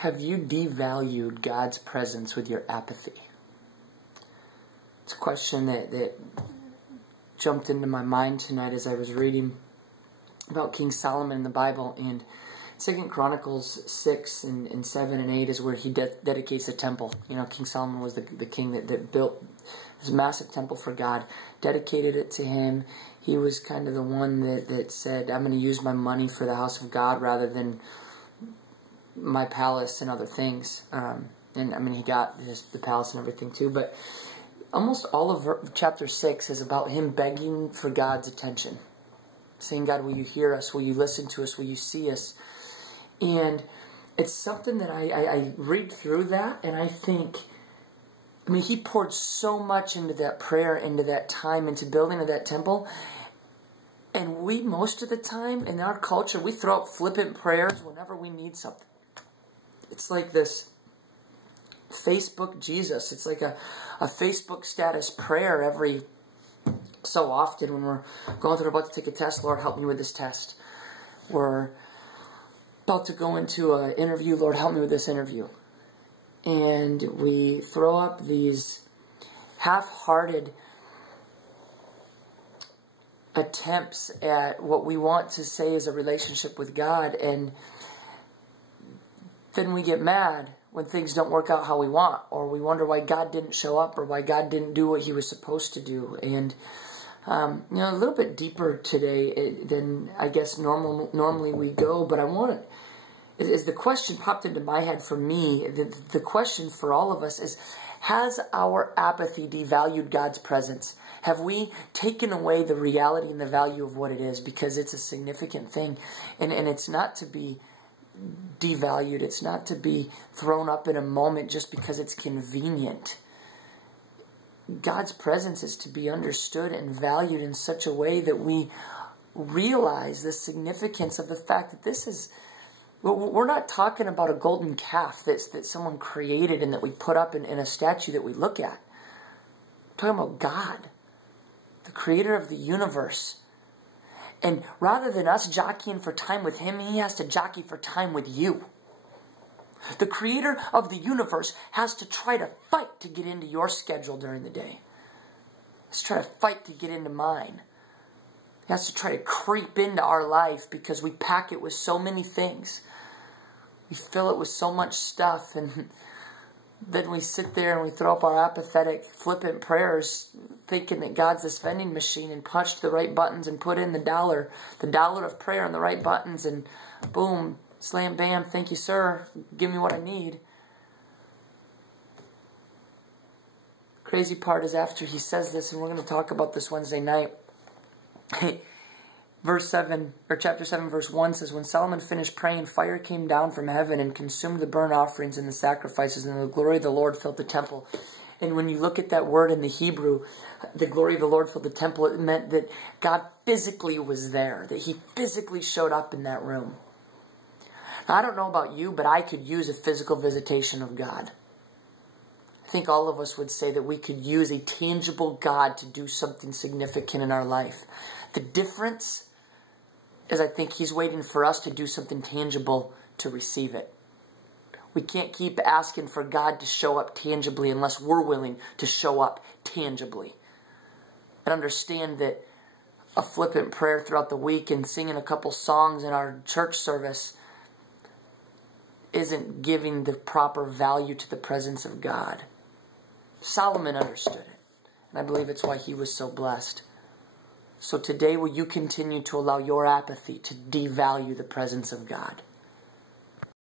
Have you devalued God's presence with your apathy? It's a question that jumped into my mind tonight as I was reading about King Solomon in the Bible. And 2 Chronicles 6 and 7 and 8 is where he dedicates a temple. You know, King Solomon was the king that built this massive temple for God, dedicated it to him. He was kind of the one that said, I'm going to use my money for the house of God rather than my palace and other things. And I mean, he got the palace and everything too, but almost all of chapter 6 is about him begging for God's attention, saying, God, will you hear us? Will you listen to us? Will you see us? And it's something that I read through that, and I think, I mean, he poured so much into that prayer, into that time, into building of that temple. And we, most of the time, in our culture, we throw out flippant prayers whenever we need something. It's like this Facebook Jesus. It's like a Facebook status prayer every so often when we're going through, about to take a test. Lord, help me with this test. We're about to go into an interview. Lord, help me with this interview. And we throw up these half-hearted attempts at what we want to say is a relationship with God, and then we get mad when things don't work out how we want, or we wonder why God didn't show up, or why God didn't do what he was supposed to do. And you know, a little bit deeper today than I guess normally we go, but I want to, as the question popped into my head for me, the question for all of us is, has our apathy devalued God's presence? Have we taken away the reality and the value of what it is? Because it's a significant thing, and it's not to be devalued. It's not to be thrown up in a moment just because it's convenient. God's presence is to be understood and valued in such a way that we realize the significance of the fact that this is, we're not talking about a golden calf that someone created and that we put up in a statue that we look at. We're talking about God, the creator of the universe. And rather than us jockeying for time with him, he has to jockey for time with you. The creator of the universe has to try to fight to get into your schedule during the day. He's trying to fight to get into mine. He has to try to creep into our life because we pack it with so many things. We fill it with so much stuff, and then we sit there and we throw up our apathetic, flippant prayers, thinking that God's this vending machine and punch the right buttons and put in the dollar of prayer on the right buttons, and boom, slam, bam, thank you, sir, give me what I need. Crazy part is after he says this, and we're going to talk about this Wednesday night, Verse 7, or chapter 7, verse 1 says, when Solomon finished praying, fire came down from heaven and consumed the burnt offerings and the sacrifices, and the glory of the Lord filled the temple. And when you look at that word in the Hebrew, the glory of the Lord filled the temple, it meant that God physically was there, that he physically showed up in that room. Now, I don't know about you, but I could use a physical visitation of God. I think all of us would say that we could use a tangible God to do something significant in our life. The difference is I think he's waiting for us to do something tangible to receive it. We can't keep asking for God to show up tangibly unless we're willing to show up tangibly. And understand that a flippant prayer throughout the week and singing a couple songs in our church service isn't giving the proper value to the presence of God. Solomon understood it, and I believe it's why he was so blessed. So today, will you continue to allow your apathy to devalue the presence of God?